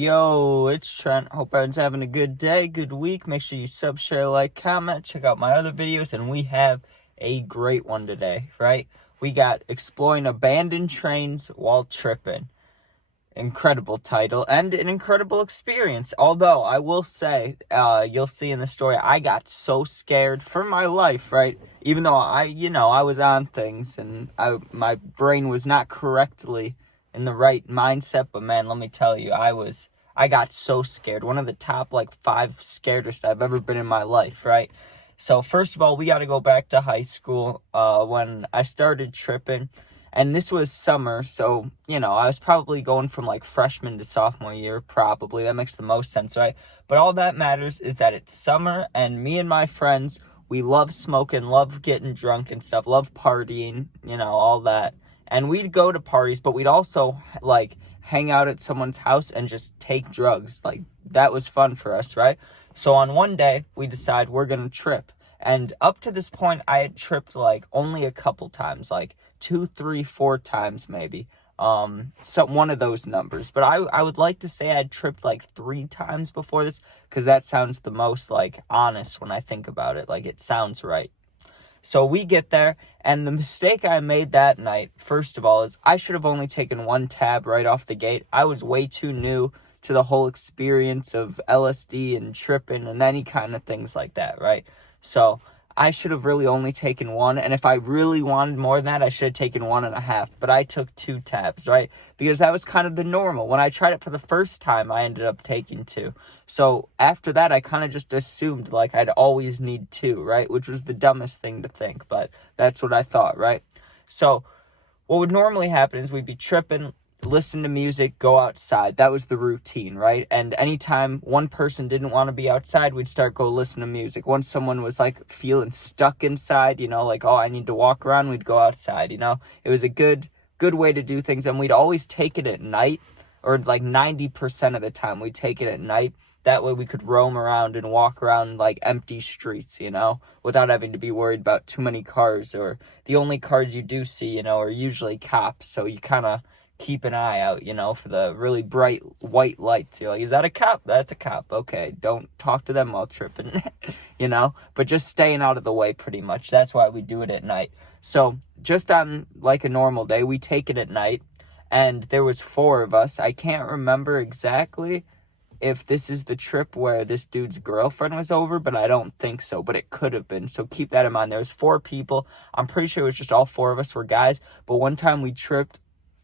Yo, it's Trent. Hope everyone's having a good day, good week. Make sure you sub, share, like, comment, check out my other videos, and we have a great one today, right? We got exploring abandoned trains while tripping. Incredible title and an incredible experience. Although I will say, you'll see in the story, I got so scared for my life, right? Even though I was on things and my brain was not correctly in the right mindset, but man, let me tell you, I got so scared. One of the top 5 scaredest I've ever been in my life, right? So first of all, we got to go back to high school when I started tripping. And this was summer, so, I was probably going from, freshman to sophomore year, probably. That makes the most sense, right? But all that matters is that it's summer, and me and my friends, we love smoking, love getting drunk and stuff, love partying, all that. And we'd go to parties, but we'd also, hang out at someone's house and just take drugs. That was fun for us, right? So on one day, we decide we're going to trip. And up to this point, I had tripped, only a couple times, 2, 3, 4 times maybe. So one of those numbers. But I would like to say I'd tripped 3 times before this, because that sounds the most honest when I think about it. It sounds right. So we get there, and the mistake I made that night, first of all, is I should have only taken 1 tab right off the gate. I was way too new to the whole experience of LSD and tripping and any kind of things like that, right? So I should have really only taken 1, and if I really wanted more than that, I should have taken 1.5, but I took 2 tabs, right? Because that was kind of the normal. When I tried it for the first time, I ended up taking 2. So after that, I kind of just assumed, I'd always need 2, right? Which was the dumbest thing to think, but that's what I thought, right? So what would normally happen is we'd be tripping, listen to music, go outside. That was the routine, right? And anytime one person didn't want to be outside, we'd start go listen to music. Once someone was feeling stuck inside, oh, I need to walk around, we'd go outside, It was a good way to do things, and we'd always take it at night, or 90% of the time we'd take it at night. That way we could roam around and walk around empty streets, without having to be worried about too many cars, or the only cars you do see, are usually cops, so you kind of keep an eye out, for the really bright white lights. You're like, is that a cop? That's a cop. Okay, don't talk to them while tripping, but just staying out of the way pretty much. That's why we do it at night. So just on a normal day, we take it at night, and there was 4 of us. I can't remember exactly if this is the trip where this dude's girlfriend was over, but I don't think so, but it could have been. So keep that in mind. There was 4 people. I'm pretty sure it was just all 4 of us were guys, but one time we tripped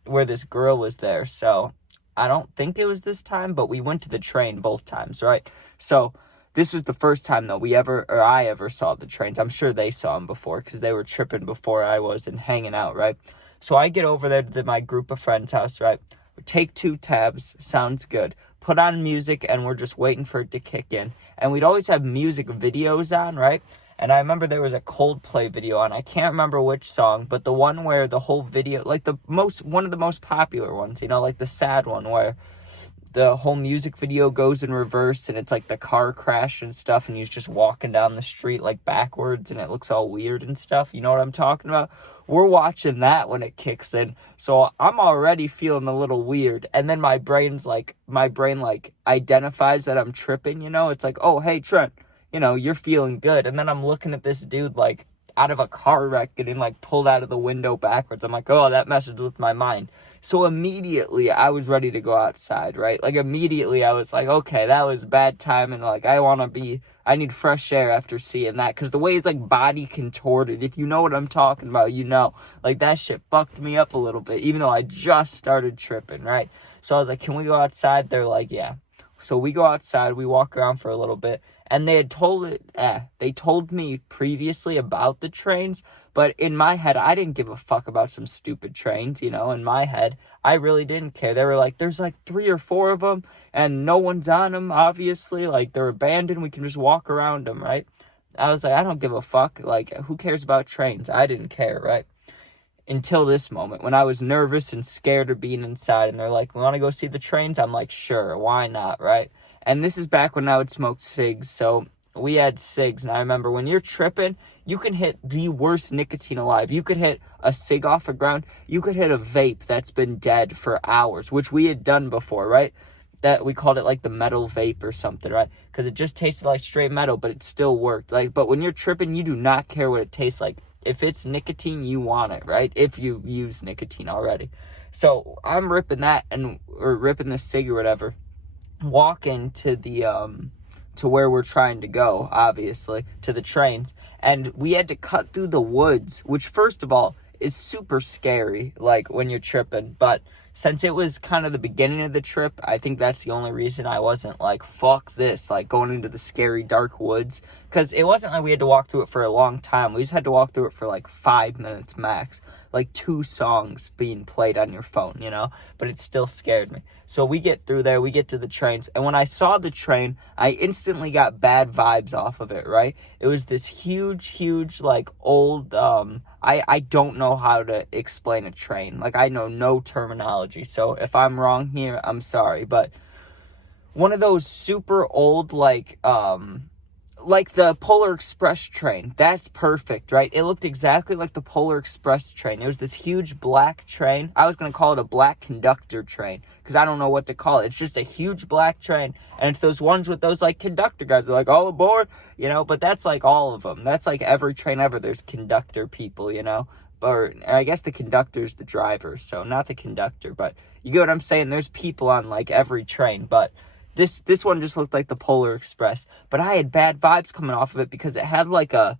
where this girl was there, so I don't think it was this time, but we went to the train both times, right? So this was the first time though I ever saw the trains. I'm sure they saw them before, because they were tripping before I was and hanging out, right? So I get over there to my group of friends' house, right? We take 2 tabs, sounds good. Put on music, and we're just waiting for it to kick in. And we'd always have music videos on, right? And I remember there was a Coldplay video on. I can't remember which song, but the one where the whole video, one of the most popular ones, the sad one where the whole music video goes in reverse, and it's the car crash and stuff, and he's just walking down the street backwards, and it looks all weird and stuff. You know what I'm talking about? We're watching that when it kicks in, so I'm already feeling a little weird, and then my brain identifies that I'm tripping, It's oh, hey, Trent, you're feeling good. And then I'm looking at this dude, out of a car wreck, getting, pulled out of the window backwards. I'm like, oh, that messes with my mind. So immediately, I was ready to go outside, right? Immediately, I was like, okay, that was bad timing. I need fresh air after seeing that. Because the way his, body contorted, if you know what I'm talking about, that shit fucked me up a little bit, even though I just started tripping, right? So I was like, can we go outside? They're like, yeah. So we go outside, we walk around for a little bit, and they told me previously about the trains, but in my head, I didn't give a fuck about some stupid trains, in my head, I really didn't care. They were like, there's 3 or 4 of them, and no one's on them, obviously, they're abandoned, we can just walk around them, right? I was like, I don't give a fuck, who cares about trains? I didn't care, right? Until this moment, when I was nervous and scared of being inside, and they're like, we want to go see the trains? I'm like, sure, why not, right? And this is back when I would smoke cigs, so we had cigs, and I remember when you're tripping, you can hit the worst nicotine alive. You could hit a cig off the ground, you could hit a vape that's been dead for hours, which we had done before, right? that we called it like the metal vape or something, right? Because it just tasted like straight metal, but it still worked. Like, but when you're tripping, you do not care what it tastes like. If it's nicotine, you want it, right? If you use nicotine already. So I'm ripping that or ripping the cig or whatever, walking to the to where we're trying to go, obviously, to the trains. And we had to cut through the woods, which first of all is super scary, like when you're tripping. But since it was kind of the beginning of the trip, I think that's the only reason I wasn't like, fuck this, like going into the scary dark woods. Because it wasn't like we had to walk through it for a long time. We just had to walk through it for like 5 minutes max. Like 2 songs being played on your phone, you know? But it still scared me. So we get through there, we get to the trains. And when I saw the train, I instantly got bad vibes off of it, right? It was this huge, like old, I don't know how to explain a train. Like I know no terminology. So if I'm wrong here, I'm sorry. But one of those super old, like the Polar Express train. That's perfect, right? It looked exactly like the Polar Express train. It was this huge black train. I was going to call it a black conductor train because I don't know what to call it. It's just a huge black train, and it's those ones with those, like, conductor guys. They're like, all aboard, you know? But that's, like, all of them. That's, like, every train ever. There's conductor people, you know? Or I guess the conductor's the driver, so not the conductor. But you get what I'm saying? There's people on, like, every train, but This one just looked like the Polar Express, but I had bad vibes coming off of it because it had like a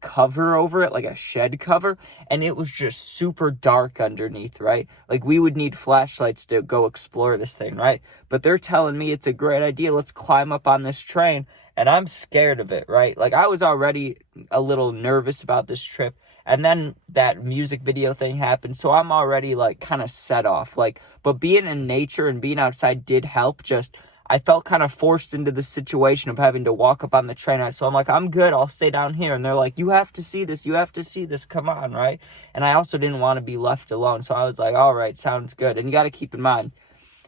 cover over it, like a shed cover, and it was just super dark underneath, right? Like we would need flashlights to go explore this thing, right? But they're telling me it's a great idea. Let's climb up on this train, and I'm scared of it, right? Like I was already a little nervous about this trip. And then that music video thing happened, so I'm already like kind of set off. Like, but being in nature and being outside did help. Just I felt kind of forced into the situation of having to walk up on the train. So I'm like, I'm good. I'll stay down here. And they're like, you have to see this. You have to see this. Come on, right? And I also didn't want to be left alone. So I was like, all right, sounds good. And you got to keep in mind,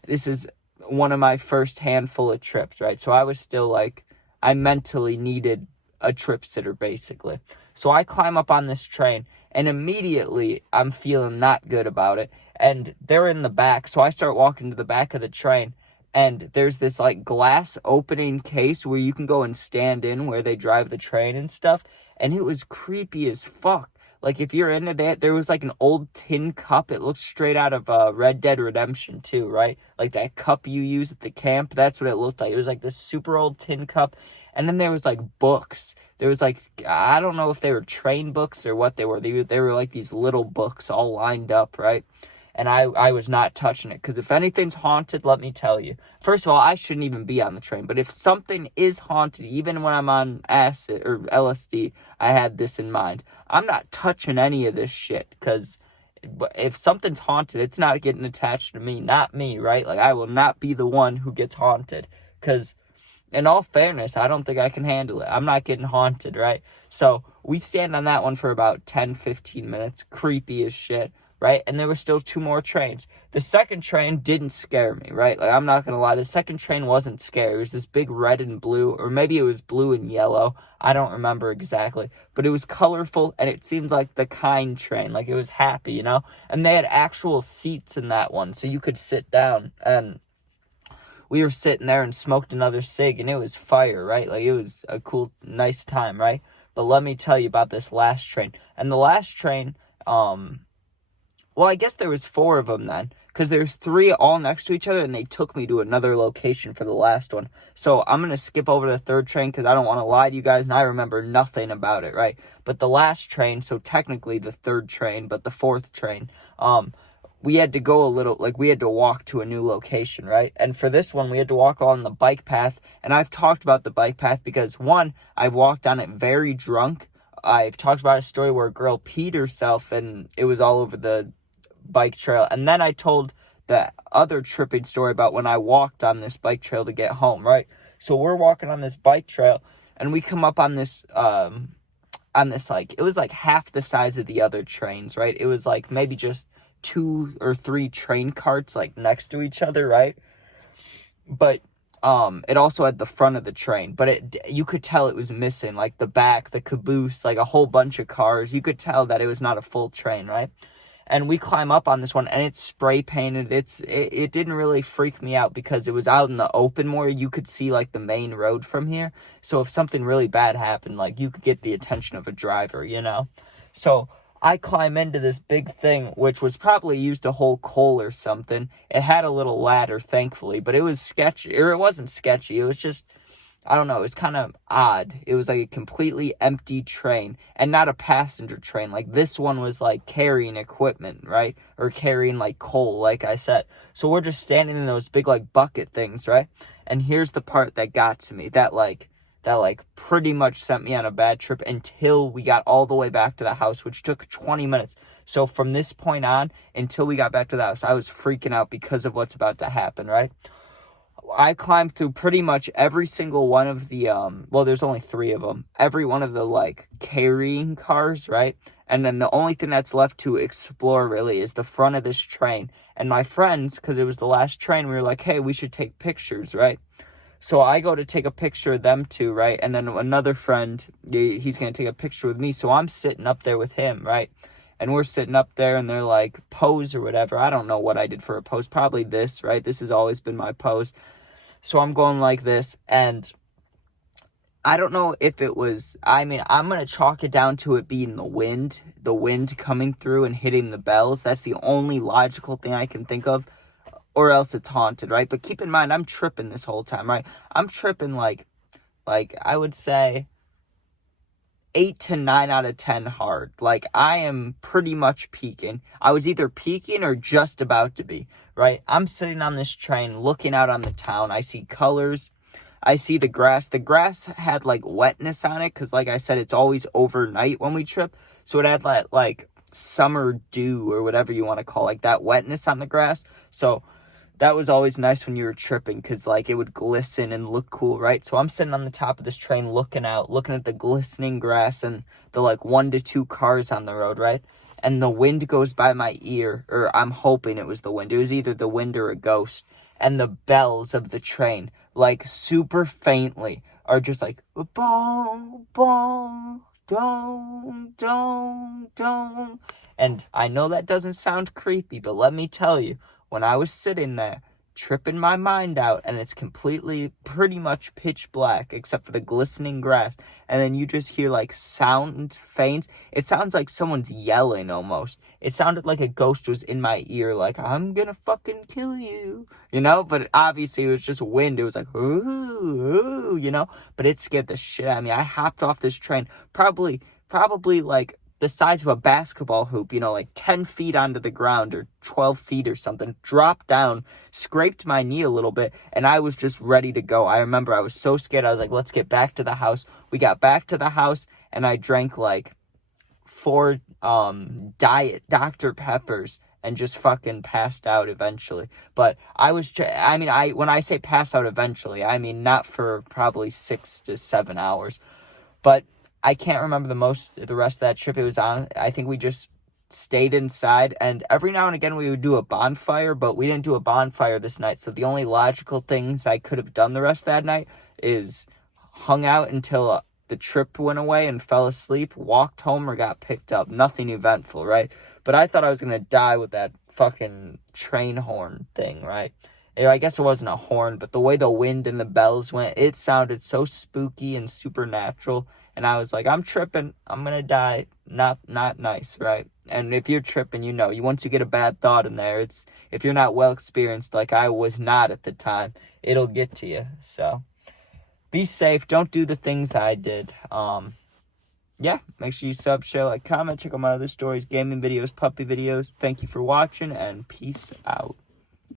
this is one of my first handful of trips, right? So I was still like, I mentally needed a trip sitter, basically. So I climb up on this train, and immediately I'm feeling not good about it. And they're in the back. So I start walking to the back of the train. And there's this, like, glass opening case where you can go and stand in where they drive the train and stuff. And it was creepy as fuck. Like, if you're in there was, like, an old tin cup. It looks straight out of Red Dead Redemption 2, right? Like, that cup you use at the camp. That's what it looked like. It was, like, this super old tin cup. And then there was, like, books. There was, like, I don't know if they were train books or what they were. They were, like, these little books all lined up, right? And I was not touching it. Because if anything's haunted, let me tell you. First of all, I shouldn't even be on the train. But if something is haunted, even when I'm on acid or LSD, I had this in mind. I'm not touching any of this shit. Because if something's haunted, it's not getting attached to me. Not me, right? Like, I will not be the one who gets haunted. Because in all fairness, I don't think I can handle it. I'm not getting haunted, right? So we stand on that one for about 10, 15 minutes. Creepy as shit. Right? And there were still 2 more trains. The second train didn't scare me, right? Like, I'm not going to lie. The second train wasn't scary. It was this big red and blue, or maybe it was blue and yellow. I don't remember exactly. But it was colorful, and it seemed like the kind train. Like, it was happy, you know? And they had actual seats in that one, so you could sit down. And we were sitting there and smoked another cig, and it was fire, right? Like, it was a cool, nice time, right? But let me tell you about this last train. And the last train, well, I guess there was 4 of them then, because there's 3 all next to each other, and they took me to another location for the last one. So I'm going to skip over to the 3rd train, because I don't want to lie to you guys, and I remember nothing about it, right? But the last train, so technically the 3rd train, but the 4th train, we had to go a little, like, we had to walk to a new location, right? And for this one, we had to walk on the bike path, and I've talked about the bike path because, one, I've walked on it very drunk. I've talked about a story where a girl peed herself, and it was all over the bike trail. And then I told the other tripping story about when I walked on this bike trail to get home, right? So we're walking on this bike trail, and we come up on this, like, it was like half the size of the other trains, right? It was like maybe just 2 or 3 train carts, like, next to each other, right? But it also had the front of the train, but you could tell it was missing, like, the back, the caboose, like, a whole bunch of cars. You could tell that it was not a full train, right? And we climb up on this one, and it's spray painted. It didn't really freak me out because it was out in the open more. You could see, like, the main road from here. So if something really bad happened, like, you could get the attention of a driver, you know? So I climb into this big thing, which was probably used to hold coal or something. It had a little ladder, thankfully, but it was sketchy. Or it wasn't sketchy. It was just, I don't know, it was kind of odd. It was like a completely empty train, and not a passenger train. Like, this one was, like, carrying equipment, right? Or carrying, like, coal, like I said. So we're just standing in those big, like, bucket things, right? And here's the part that got to me, that pretty much sent me on a bad trip until we got all the way back to the house, which took 20 minutes. So from this point on, until we got back to the house, I was freaking out because of what's about to happen, right? I climbed through pretty much every single one of the, well, there's only 3 of them. Every one of the, like, carrying cars, right? And then the only thing that's left to explore, really, is the front of this train. And my friends, because it was the last train, we were like, hey, we should take pictures, right? So I go to take a picture of them two, right? And then another friend, he's going to take a picture with me. So I'm sitting up there with him, right? And we're sitting up there, and they're like, pose or whatever. I don't know what I did for a pose. Probably this, right? This has always been my pose. So I'm going like this, and I don't know if it was, I mean, I'm going to chalk it down to it being the wind coming through and hitting the bells. That's the only logical thing I can think of, or else it's haunted, right? But keep in mind, I'm tripping this whole time, right? I'm tripping like I would say 8 to 9 out of 10 hard. Like, I am pretty much peaking. I was either peaking or just about to be, right? I'm sitting on this train looking out on the town. I see colors. I see the grass. The grass had, like, wetness on it because, like I said, it's always overnight when we trip. So it had, like summer dew or whatever you want to call, like, that wetness on the grass. So that was always nice when you were tripping because, like, it would glisten and look cool, right? So I'm sitting on the top of this train looking out, looking at the glistening grass and the, like, 1 to 2 cars on the road, right? And the wind goes by my ear, or I'm hoping it was the wind. It was either the wind or a ghost. And the bells of the train, like, super faintly, are just like, boom, boom, dong, dong, dong. And I know that doesn't sound creepy, but let me tell you, when I was sitting there, tripping my mind out, and it's completely, pretty much pitch black, except for the glistening grass, and then you just hear, like, sound faints. It sounds like someone's yelling, almost. It sounded like a ghost was in my ear, like, I'm gonna fucking kill you, you know? But obviously, it was just wind. It was like, ooh, ooh, you know? But it scared the shit out of me. I hopped off this train, probably, like, the size of a basketball hoop, you know, like 10 feet onto the ground or 12 feet or something, dropped down, scraped my knee a little bit, and I was just ready to go. I remember I was so scared. I was like, let's get back to the house. We got back to the house, and I drank like 4 Diet Dr. Peppers and just fucking passed out eventually. But when I say pass out eventually, I mean not for probably 6 to 7 hours. But I can't remember the rest of that trip. It was on, I think we just stayed inside, and every now and again we would do a bonfire, but we didn't do a bonfire this night. So the only logical things I could have done the rest of that night is hung out until the trip went away and fell asleep, walked home, or got picked up. Nothing eventful, right? But I thought I was going to die with that fucking train horn thing, right? I guess it wasn't a horn, but the way the wind and the bells went, it sounded so spooky and supernatural. And I was like, I'm tripping. I'm going to die. Not nice, right? And if you're tripping, you know, once you get a bad thought in there, if you're not well experienced, like I was not at the time, it'll get to you. So be safe. Don't do the things I did. Yeah, make sure you sub, share, like, comment. Check out my other stories, gaming videos, puppy videos. Thank you for watching, and peace out.